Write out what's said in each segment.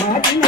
Pode, né?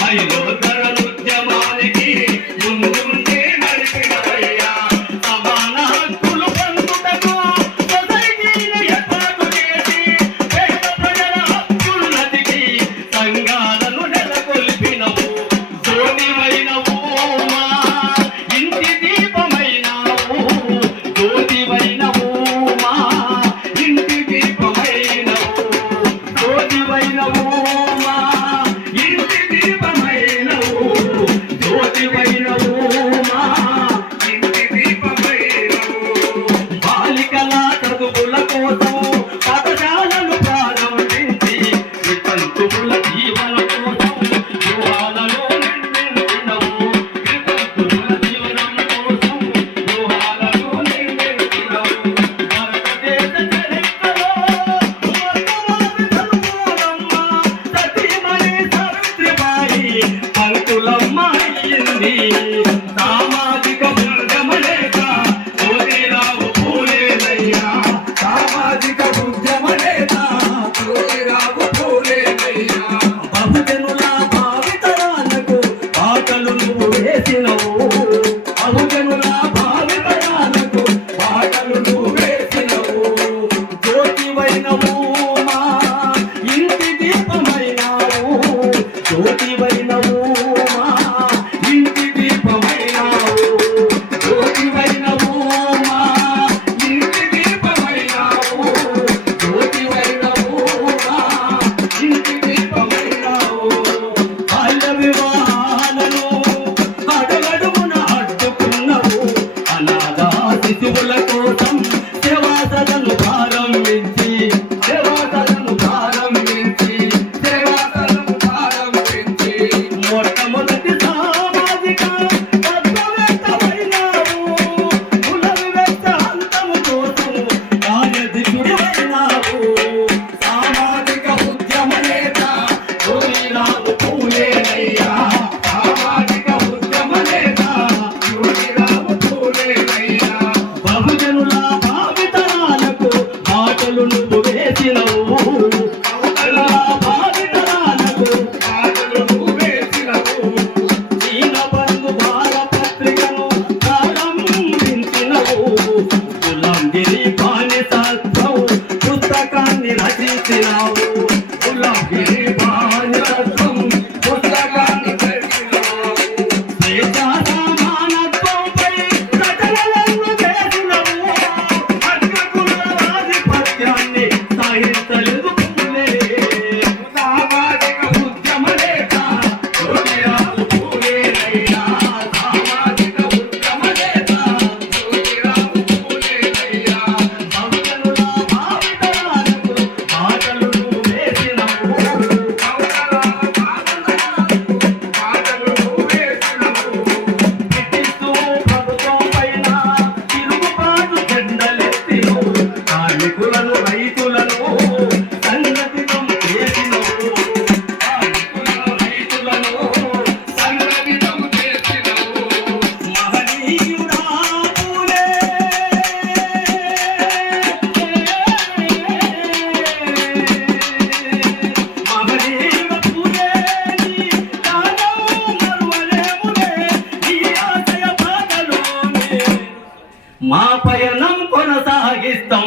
மயிலோதா it up. మా పయనం కొనసాగిస్తాం.